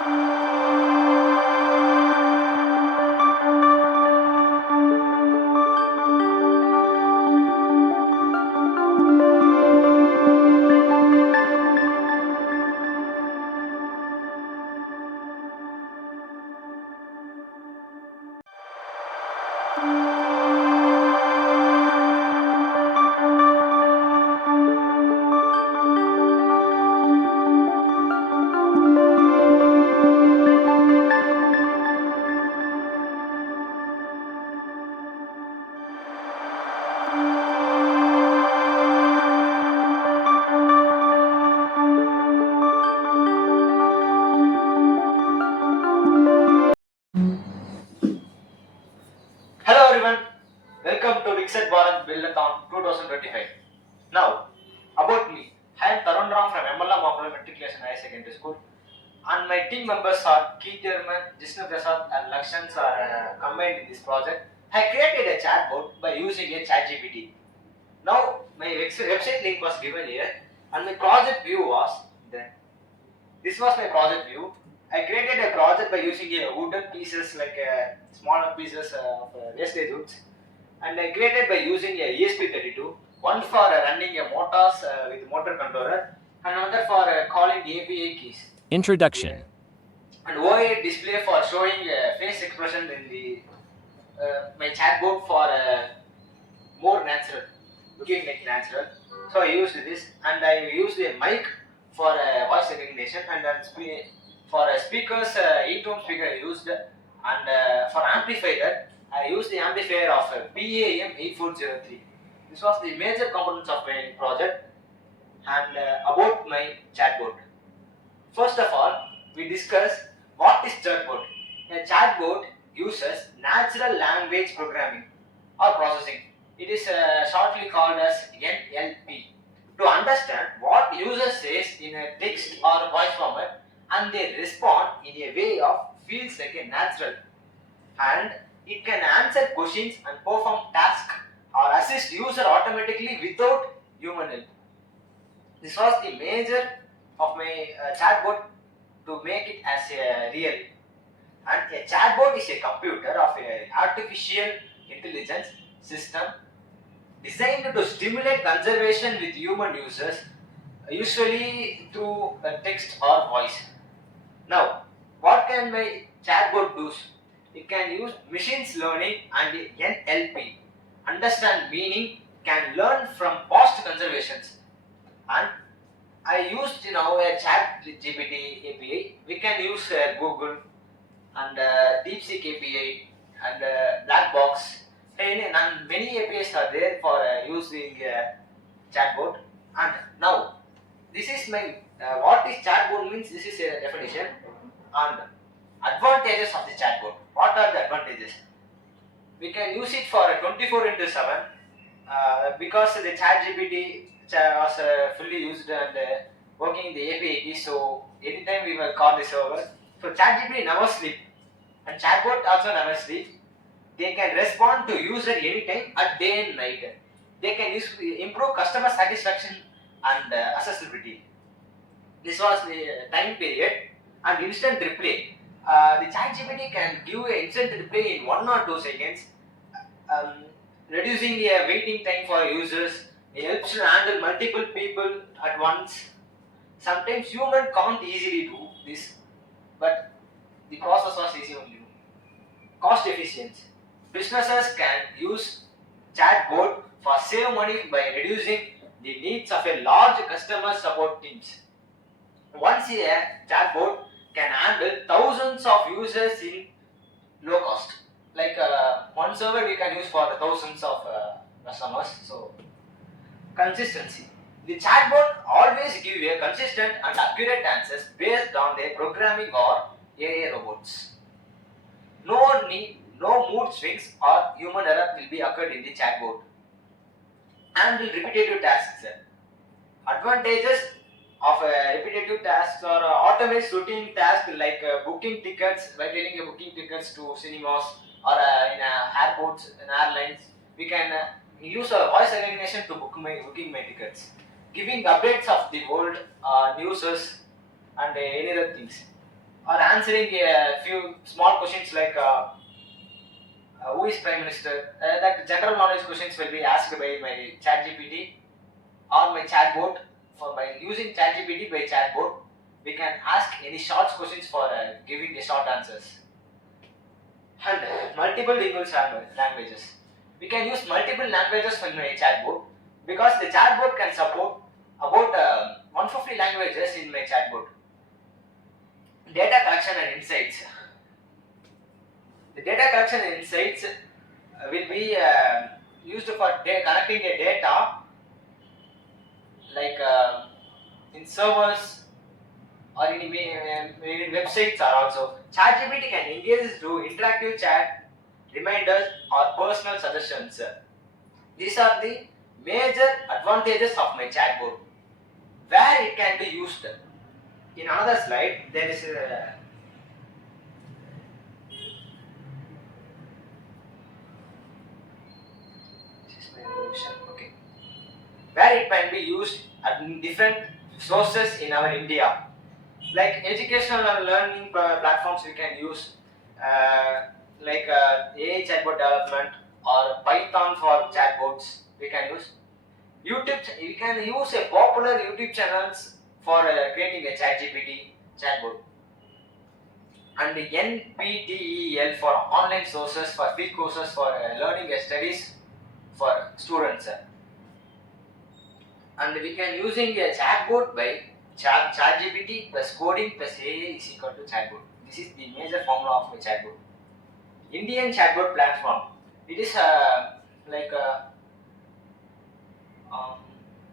Hello everyone, welcome to Viksit Bharat Buildathon 2025. Now, about me, I am Tarun Ram from MLM Mapula Matriculation Higher Secondary School, and my team members are Keith Yerman, Jishnu Prasad, and Lakshans are combined in this project. I created a chatbot by using a chatgpt. Now, my website link was given here, and my project view was there. This was my project view. I created a project by using a wooden pieces like smaller pieces of wastage woods, and I created by using a ESP32. One for running a motors with motor controller, and another for calling API keys. Introduction. And OA display for showing face expression in the my chatbot for more natural, looking like natural. So I used this, and I used a mic for voice recognition, and then for speakers, e-tone speaker I used, and for amplifier I used the amplifier of PAM 8403. This was the major components of my project. And about my chatbot. First of all, we discuss what is chatbot. A chatbot uses natural language programming or processing. It is shortly called as NLP. To understand what user says in a text or voice format, and they respond in a way of feels like a natural, and it can answer questions and perform tasks or assist user automatically without human help. This was the major of my chatbot to make it as a real. And a chatbot is a computer of a artificial intelligence system designed to stimulate conversation with human users, usually through text or voice. Now, what can my chatbot do? It can use machines learning and NLP, understand meaning, can learn from past conversations, and I used a chat GPT API. We can use Google and DeepSeek API and Black Box. And many APIs are there for using chatbot. And now this is my what is chatbot means. This is a definition and advantages of the chatbot. What are the advantages? We can use it for 24/7 because the ChatGPT was fully used and working the API, so anytime we will call the server. So ChatGPT never sleep, and chatbot also never sleep. They can respond to user anytime at day and night. They can improve customer satisfaction and accessibility. This was the time period and instant replay. The ChatGPT can give an instant replay in 1 or 2 seconds, um, reducing the waiting time for users. It helps to handle multiple people at once. Sometimes human can't easily do this, but the process was easy only. Cost efficiency. Businesses can use chatbot for save money by reducing the needs of a large customer support teams. Once a chatbot can handle thousands of users in low cost. Like one server we can use for the thousands of customers. So consistency. The chatbot always give a consistent and accurate answers based on their programming or AI robots. No mood swings or human error will be occurred in the chatbot. Handle repetitive tasks. Advantages of repetitive tasks or automates routine tasks like booking tickets, by getting booking tickets to cinemas or in airports and airlines. We can use voice recognition to booking my tickets, giving updates of the world, news and any other things. or answering a few small questions like who is Prime Minister. That general knowledge questions will be asked by my ChatGPT or my chatbot. For by using ChatGPT by chatbot, we can ask any short questions for giving the short answers. And multiple languages. We can use multiple languages for my chatbot because the chatbot can support about 150 languages in my chatbot. Data collection and insights. The data collection and insights will be used for collecting a data like in servers or in websites are also. ChatGPT can engage through interactive chat, reminders or personal suggestions. These are the major advantages of my chatbot. Where it can be used. In another slide, there is okay. Where it can be used at different sources in our India. Like educational and learning platforms we can use like AI chatbot development or Python for chatbots we can use. YouTube, we can use a popular YouTube channels for creating a ChatGPT chatbot. And the NPTEL for online sources for free courses for learning studies for students. And we can using a chatbot by ChatGPT plus coding plus AI is equal to chatbot. This is the major formula of a chatbot. Indian chatbot platform. It is like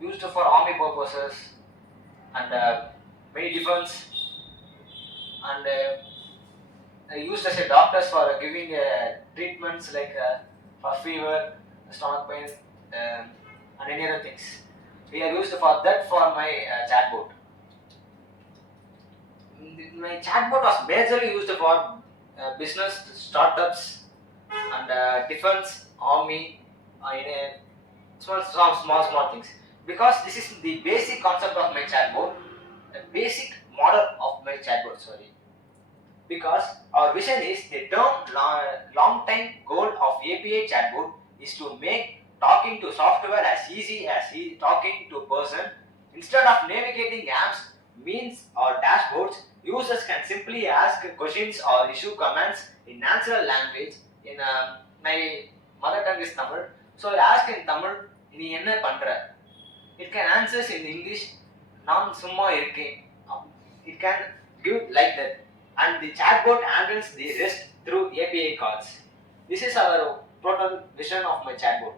used for army purposes and many defense and used as a doctors for giving treatments like for fever, stomach pain, and any other things. We are used for that for my chatbot. My chatbot was majorly used for business, startups, and defense, army, in a small things. Because this is the basic concept of my chatbot, the basic model of my chatbot. Sorry. Because our vision is the long time goal of API chatbot is to make talking to software as easy as talking to person. Instead of navigating apps, means or dashboards, users can simply ask questions or issue commands in natural language. In my mother tongue is Tamil, so ask in Tamil, நீ என்ன பண்ற? It can answers in English. நான் சும்மா இருக்கேன். It can give like that. And the chatbot handles the rest through API calls. This is our total vision of my chatbot.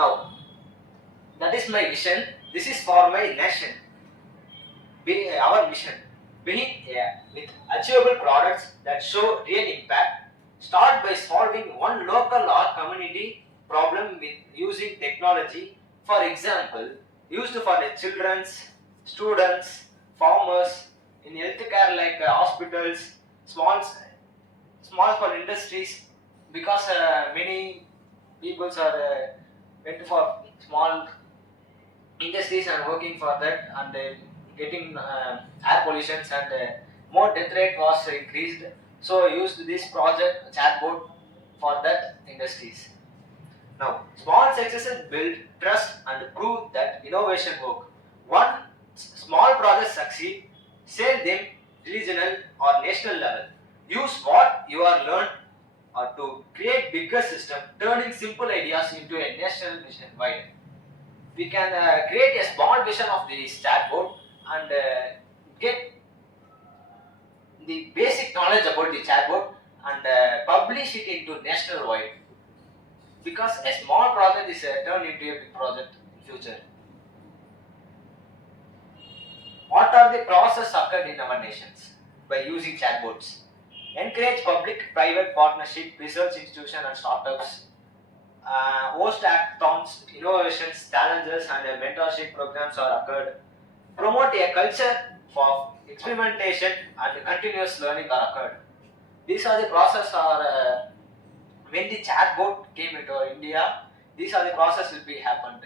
Now, that is my vision. This is for my nation. Our mission. Being with achievable products that show real impact. Start by solving one local or community problem with using technology. For example, used for the children's, students, farmers, in healthcare like hospitals, small for industries, because many people are went for small industries and working for that and getting air pollution and more death rate was increased. So used this project chatbot for that industries. Now, small successes build trust and prove that innovation work. One small project succeed, sell them regional or national level. Use what you are learned or to create bigger system, turning simple ideas into a national vision wide. We can create a small vision of this chatbot and get the basic knowledge about the chatbot and publish it into national wide. Because a small project is turned into a big project in future. What are the processes occurred in our nations by using chatbots? Encourage public-private partnership, research institution and startups. Host hackathons, innovations, challenges and mentorship programs are occurred. Promote a culture for experimentation and continuous learning are occurred. These are the process when the chatbot came into India. These are the process will be happened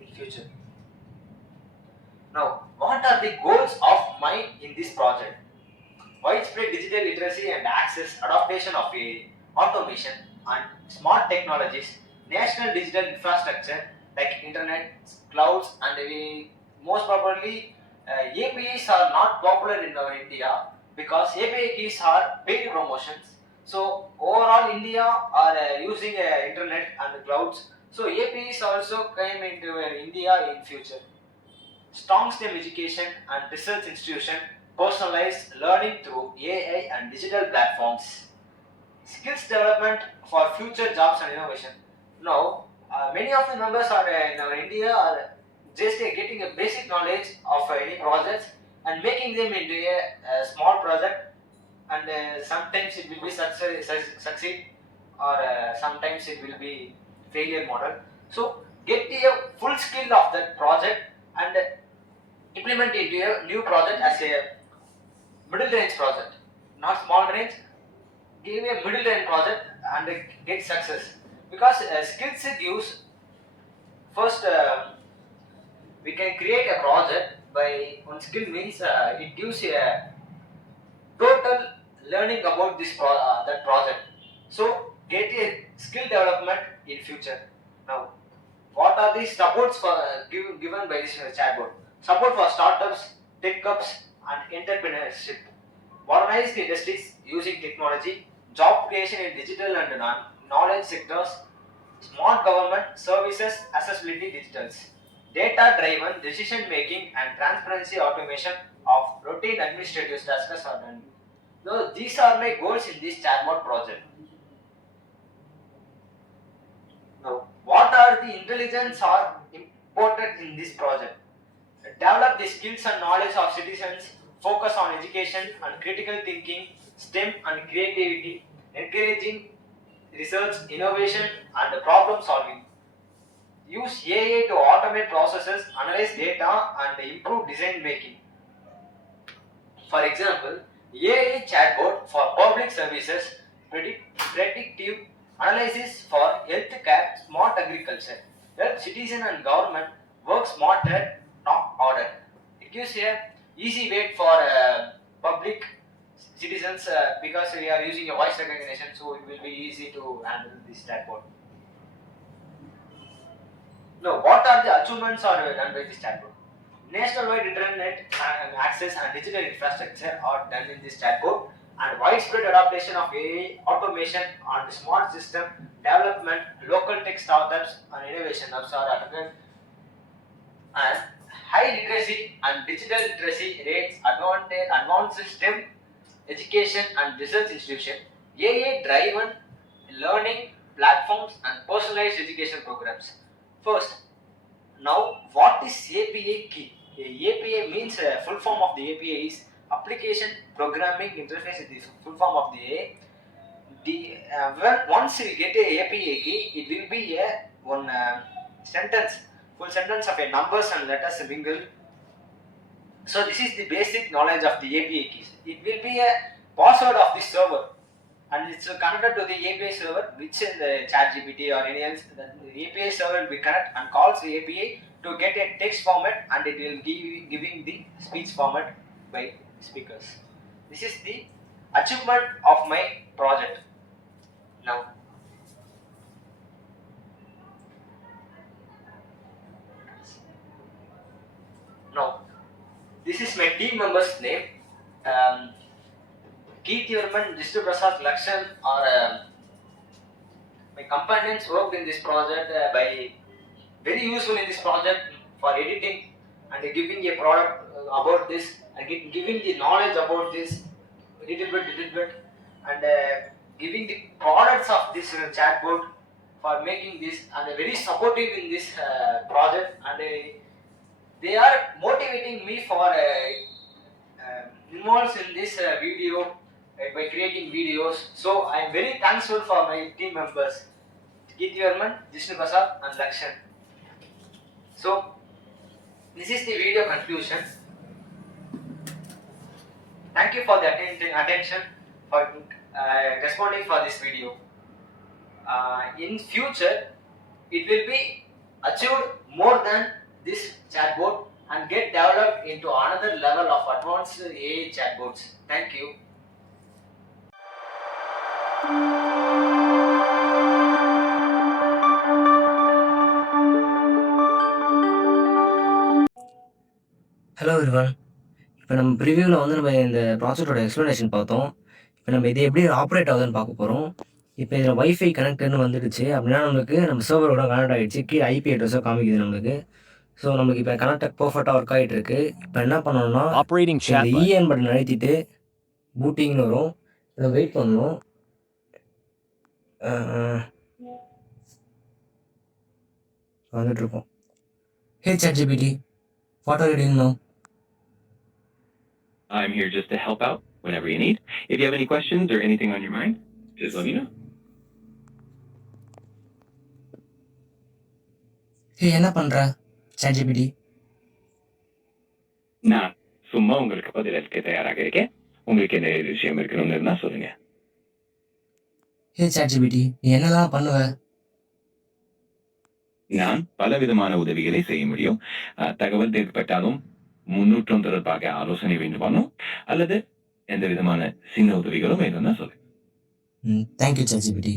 in future. Now, what are are the goals of mine in this project? Widespread digital literacy and access, adaptation of AI, automation and smart technologies, national digital infrastructure like internet, clouds, and most probably APIs are not popular in our India because API keys are paid promotions. So overall, India are using internet and clouds. So APIs also came into India in future. Strong STEM education and research institution, personalized learning through AI and digital platforms. Skills development for future jobs and innovation. Now, many of the members are in our India are just getting a basic knowledge of any projects and making them into a small project, and sometimes it will be succeed or sometimes it will be failure model. So get a full skill of that project and implement it into a new project as a middle range project, not small range. Give a middle range project and get success because skills gives first. We can create a project by one skill means it gives a total learning about that project. So get a skill development in future. Now, what are the supports for given by this chatbot? Support for startups, tech hubs, and entrepreneurship. Modernize the industries using technology, job creation in digital and knowledge sectors, smart government services, accessibility digitals, data-driven decision making and transparency automation of routine administrative tasks are done. So these are my goals in this chatbot project. Now, what are the intelligence are important in this project? Develop the skills and knowledge of citizens, focus on education and critical thinking, STEM and creativity, encouraging research, innovation, and problem solving. Use AI to automate processes, analyze data, and improve decision making. For example, AI chatbot for public services, predictive analysis for healthcare, smart agriculture, help citizen and government work smarter, not harder. It gives a easy way for public citizens because we are using a voice recognition, so it will be easy to handle this chatbot. Now, what are the achievements are done by this chatbot? Nationwide internet access and digital infrastructure are done in this chatbot, and widespread adaptation of AI, automation, and smart system development, local tech startups, and innovation hubs are attended, and high literacy and digital literacy rates, advanced STEM education and research institution, AI-driven learning platforms, and personalized education programs. First, now what is API key? API means full form of the API is application programming interface. Is the full form of the AI. Once we get a API key, it will be a one sentence, full sentence of a numbers and letters mingled. So this is the basic knowledge of the API keys. It will be a password of the server, and it's connected to the API server, which in the chatgpt or any else. The API server will be connected and calls the API to get a text format, and it will giving the speech format by speakers. This is the achievement of my project. Now this is my team member's name. Um, Keith Yerman, Vishnu Prasad, Lakshan are my companions worked in this project by very useful in this project for editing and giving a product about this and giving the knowledge about this little bit, and giving the products of this chatbot for making this, and very supportive in this project, and they are motivating me for involved in this video by creating videos. So I am very thankful for my team members, Keith Verman, Vishnu Prasad, and Lakshan. So this is the video conclusion. Thank you for the attention for responding for this video. In future, it will be achieved more than this chatbot, and get developed into another level of advanced AI chatbots. Thank you. Hello everyone. இப்போ நம்ம ப்ரிவியூவில் வந்து நம்ம இந்த ப்ராஜெக்டோட explanation பார்த்தோம். இப்போ நம்ம இது எப்படி ஆப்ரேட் ஆகுதுன்னு பார்க்க போகிறோம். இப்போ இதில் வைஃபை கனெக்ட்னு வந்துடுச்சு அப்படின்னா நம்மளுக்கு நம்ம சர்வரோட கனெக்ட் ஆகிடுச்சு. கீழே ஐபி அட்ரஸோ காமிக்குது நம்மளுக்கு. ஸோ நமக்கு இப்போ கனெக்ட் பர்ஃபெக்டாக ஒர்க் ஆகிட்டு இருக்கு. இப்போ என்ன பண்ணணும்னா Operating இந்த chat button. இஎன் பட்டன் அழுத்திட்டு பூட்டிங்னு வரும். இதை வெயிட் பண்ணணும். வந்துட்டு இருக்கோம். ஹே chatgpt, what are you doing now? I'm here just to help out whenever you need. If you have any questions or anything on your mind, just let me know. ஹே என்ன பண்ணுற chatgpt? நான் சும்மா உங்களுக்கு பதிலளிக்க தயாராக இருக்கேன். உங்களுக்கு என்ன விஷயம் இருக்கணும்னு இருந்தா சொல்லுங்க. ஹே chatgpt, நீ என்னெல்லாம் பண்ணுவ? நான் பலவிதமான உதவிகளை செய்ய முடியும். தகவல் தேவைப்பட்டாலும் முன்னூற்றம் தொடர்பாக ஆலோசனை வேண்டுமானோ அல்லது எந்த விதமான சின்ன உதவிகளும் வேணும்னா சொல்லுங்க. Thank you chatgpt.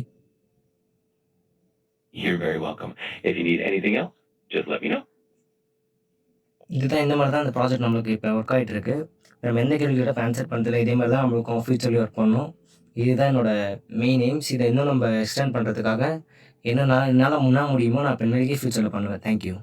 You're very welcome. If you need anything else, just let me know. இதுதான் இந்த மாதிரி தான் இந்த ப்ராஜெக்ட் நம்மளுக்கு இப்போ ஒர்க் ஆகிட்டு இருக்கு. நம்ம எந்த கேள்வி கேட்டால் ஆன்சர் பண்ணுறதில்ல. இதே மாதிரி தான் நம்மளுக்கும் ஃபியூச்சர்லேயும் ஒர்க் பண்ணணும். இதுதான் என்னோட மெயின் எய்ம்ஸ். இதை இன்னும் நம்ம எக்ஸ்டெண்ட் பண்ணுறதுக்காக என்னால் முன்னா முடியுமோ நான் இப்போ ஃபியூச்சரில் பண்ணுவேன். தேங்க்யூ.